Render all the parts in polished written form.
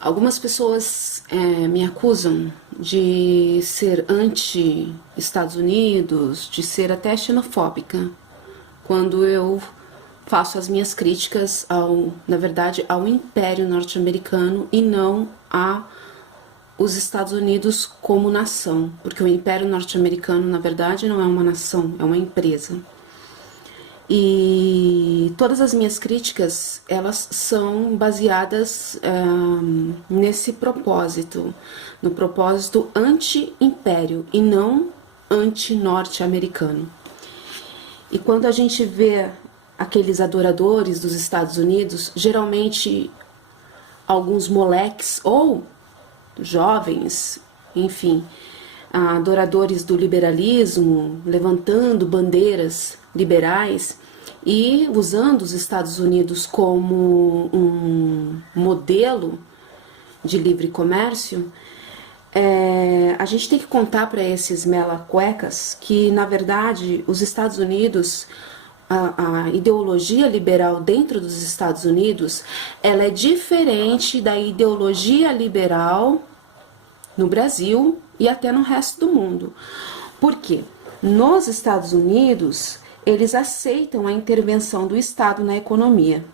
Algumas pessoas me acusam de ser anti-Estados Unidos, de ser até xenofóbica, quando eu faço as minhas críticas na verdade, ao Império Norte-Americano e não a os Estados Unidos como nação, porque o Império Norte-Americano, na verdade, não é uma nação, é uma empresa. E todas as minhas críticas, elas são baseadas nesse propósito, no propósito anti-império e não anti-norte-americano. E quando a gente vê aqueles adoradores dos Estados Unidos, geralmente alguns moleques ou jovens, enfim, adoradores do liberalismo, levantando bandeiras liberais e usando os Estados Unidos como um modelo de livre comércio, a gente tem que contar para esses mela-cuecas que, na verdade, os Estados Unidos, a ideologia liberal dentro dos Estados Unidos, ela é diferente da ideologia liberal no Brasil e até no resto do mundo. Por quê? Nos Estados Unidos, eles aceitam a intervenção do Estado na economia.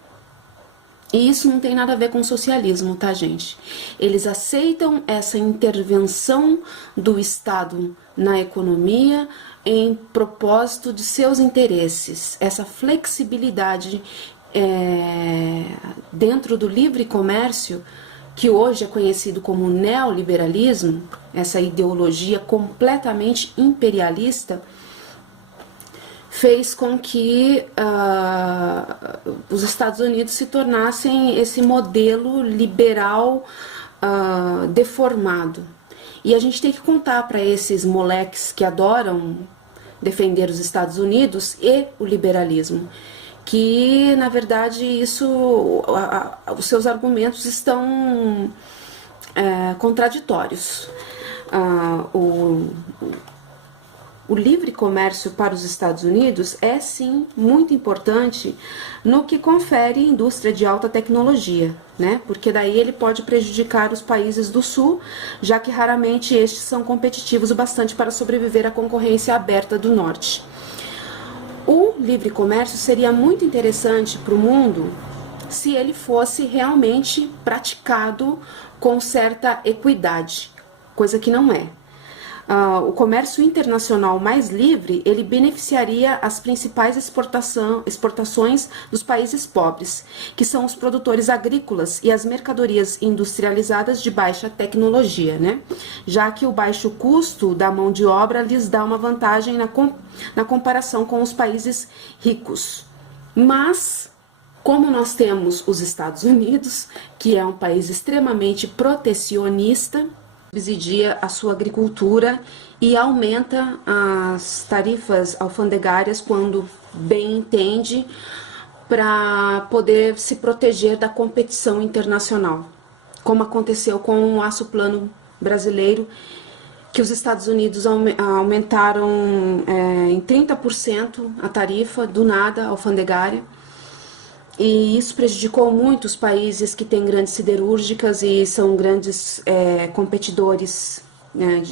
E isso não tem nada a ver com socialismo, tá, gente? Eles aceitam essa intervenção do Estado na economia em propósito de seus interesses. Essa flexibilidade dentro do livre comércio, que hoje é conhecido como neoliberalismo, essa ideologia completamente imperialista, fez com que os Estados Unidos se tornassem esse modelo liberal deformado. E a gente tem que contar para esses moleques que adoram defender os Estados Unidos e o liberalismo, que na verdade os seus argumentos estão contraditórios. O livre comércio para os Estados Unidos é sim muito importante no que confere indústria de alta tecnologia, né? Porque daí ele pode prejudicar os países do sul, já que raramente estes são competitivos o bastante para sobreviver à concorrência aberta do norte. O livre comércio seria muito interessante para o mundo se ele fosse realmente praticado com certa equidade, coisa que não é. O comércio internacional mais livre, ele beneficiaria as principais exportações dos países pobres, que são os produtores agrícolas e as mercadorias industrializadas de baixa tecnologia, né? Já que o baixo custo da mão de obra lhes dá uma vantagem na comparação com os países ricos. Mas, como nós temos os Estados Unidos, que é um país extremamente protecionista, subsidia a sua agricultura e aumenta as tarifas alfandegárias quando bem entende, para poder se proteger da competição internacional, como aconteceu com o aço plano brasileiro, que os Estados Unidos aumentaram em 30% a tarifa do nada alfandegária. E isso prejudicou muito os países que têm grandes siderúrgicas e são grandes competidores, né,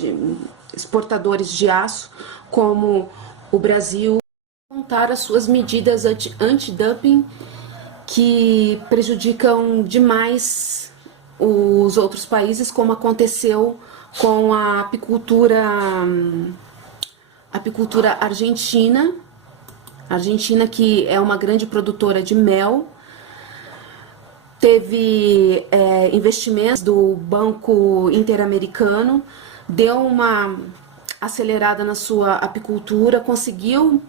exportadores de aço, como o Brasil. Montar as suas medidas anti-dumping, que prejudicam demais os outros países, como aconteceu com a apicultura argentina. A Argentina, que é uma grande produtora de mel, teve investimentos do Banco Interamericano, deu uma acelerada na sua apicultura, conseguiu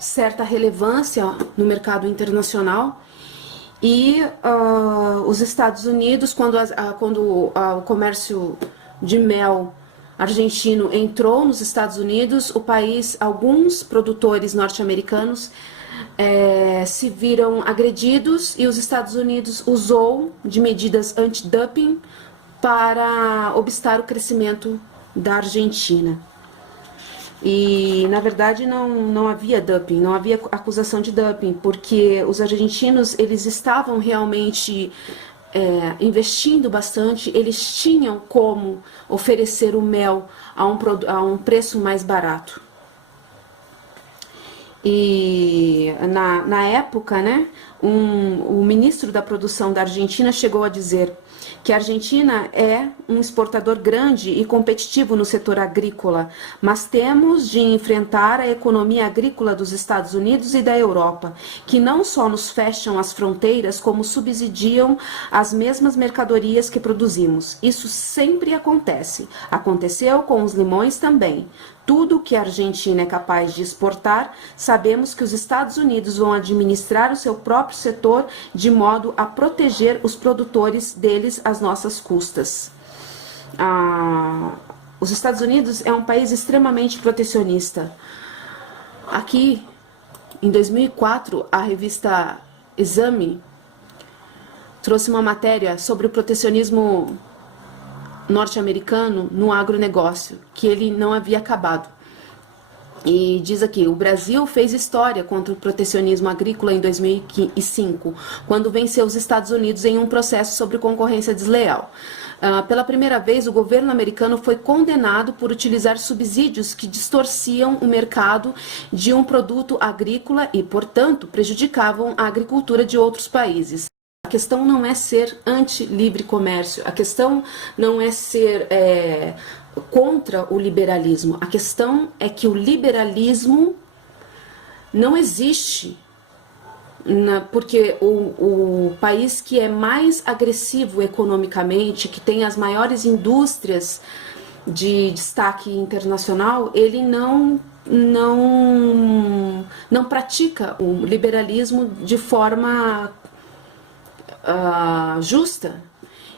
certa relevância no mercado internacional. E os Estados Unidos, quando o comércio de mel argentino entrou nos Estados Unidos, alguns produtores norte-americanos se viram agredidos e os Estados Unidos usou de medidas anti-dumping para obstar o crescimento da Argentina. E na verdade não havia dumping, não havia acusação de dumping, porque os argentinos eles estavam realmente investindo bastante, eles tinham como oferecer o mel a um preço mais barato. E na época, né, o ministro da produção da Argentina chegou a dizer que a Argentina é um exportador grande e competitivo no setor agrícola, mas temos de enfrentar a economia agrícola dos Estados Unidos e da Europa, que não só nos fecham as fronteiras, como subsidiam as mesmas mercadorias que produzimos. Isso sempre acontece. Aconteceu com os limões também. Tudo que a Argentina é capaz de exportar, sabemos que os Estados Unidos vão administrar o seu próprio setor de modo a proteger os produtores deles às nossas custas. Os Estados Unidos é um país extremamente protecionista. Aqui, em 2004, a revista Exame trouxe uma matéria sobre o protecionismo norte-americano no agronegócio, que ele não havia acabado. E diz aqui, o Brasil fez história contra o protecionismo agrícola em 2005, quando venceu os Estados Unidos em um processo sobre concorrência desleal. Pela primeira vez, o governo americano foi condenado por utilizar subsídios que distorciam o mercado de um produto agrícola e, portanto, prejudicavam a agricultura de outros países. A questão não é ser anti-livre comércio, a questão não é ser contra o liberalismo, a questão é que o liberalismo não existe, porque o país que é mais agressivo economicamente, que tem as maiores indústrias de destaque internacional, ele não pratica o liberalismo de forma justa.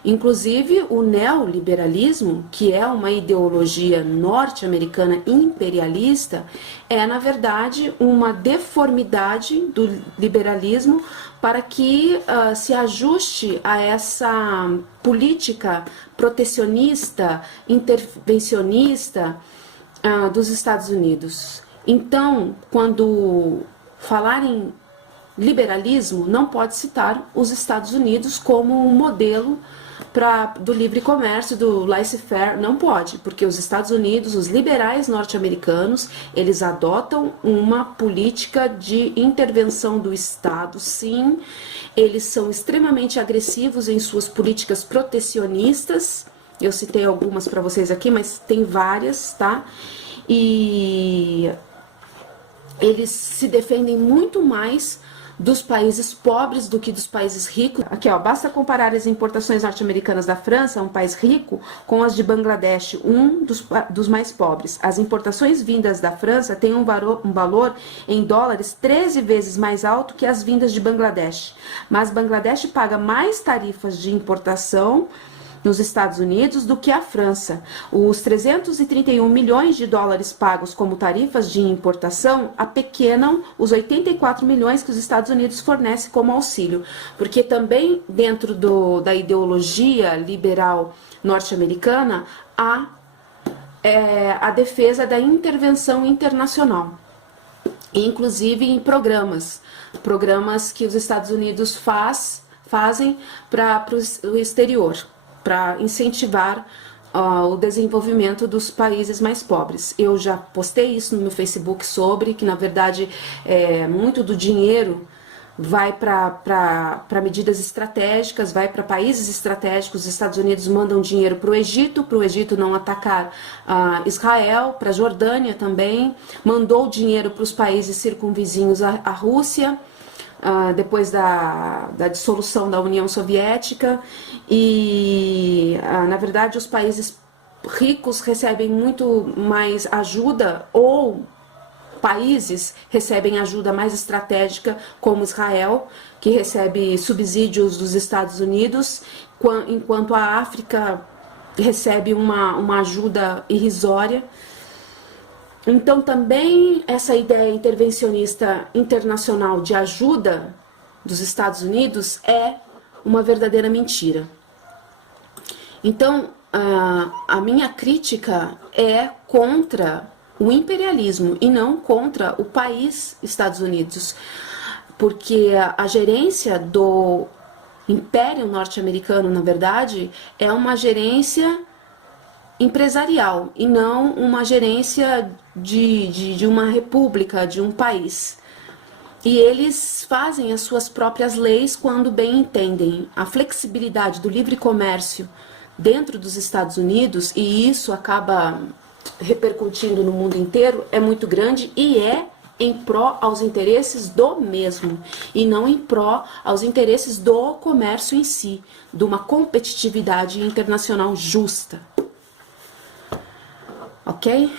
Inclusive, o neoliberalismo, que é uma ideologia norte-americana imperialista, é, na verdade, uma deformidade do liberalismo para que se ajuste a essa política protecionista, intervencionista dos Estados Unidos. Então, quando falar em liberalismo, não pode citar os Estados Unidos como um modelo do livre comércio, do laissez-faire, não pode, porque os Estados Unidos, os liberais norte-americanos, eles adotam uma política de intervenção do Estado, sim, eles são extremamente agressivos em suas políticas protecionistas, eu citei algumas para vocês aqui, mas tem várias, tá? E eles se defendem muito mais dos países pobres do que dos países ricos. Aqui, ó, basta comparar as importações norte-americanas da França, um país rico, com as de Bangladesh, um dos mais pobres. As importações vindas da França têm um valor em dólares 13 vezes mais alto que as vindas de Bangladesh. Mas Bangladesh paga mais tarifas de importação nos Estados Unidos do que a França. Os 331 milhões de dólares pagos como tarifas de importação apequenam os 84 milhões que os Estados Unidos fornecem como auxílio, porque também dentro da ideologia liberal norte-americana há a defesa da intervenção internacional, inclusive em programas que os Estados Unidos fazem para o exterior, para incentivar o desenvolvimento dos países mais pobres. Eu já postei isso no meu Facebook sobre que, na verdade, muito do dinheiro vai para medidas estratégicas, vai para países estratégicos. Os Estados Unidos mandam dinheiro para o Egito não atacar Israel, para a Jordânia também, mandou dinheiro para os países circunvizinhos à Rússia, depois da dissolução da União Soviética, e na verdade os países ricos recebem muito mais ajuda, ou países recebem ajuda mais estratégica, como Israel, que recebe subsídios dos Estados Unidos, enquanto a África recebe uma ajuda irrisória. Então, também essa ideia intervencionista internacional de ajuda dos Estados Unidos é uma verdadeira mentira. Então, a minha crítica é contra o imperialismo e não contra o país Estados Unidos, porque a gerência do império norte-americano, na verdade, é uma gerência empresarial e não uma gerência de uma república, de um país. E eles fazem as suas próprias leis quando bem entendem. A flexibilidade do livre comércio dentro dos Estados Unidos, e isso acaba repercutindo no mundo inteiro, é muito grande e é em pró aos interesses do mesmo, e não em pró aos interesses do comércio em si, de uma competitividade internacional justa. Ok?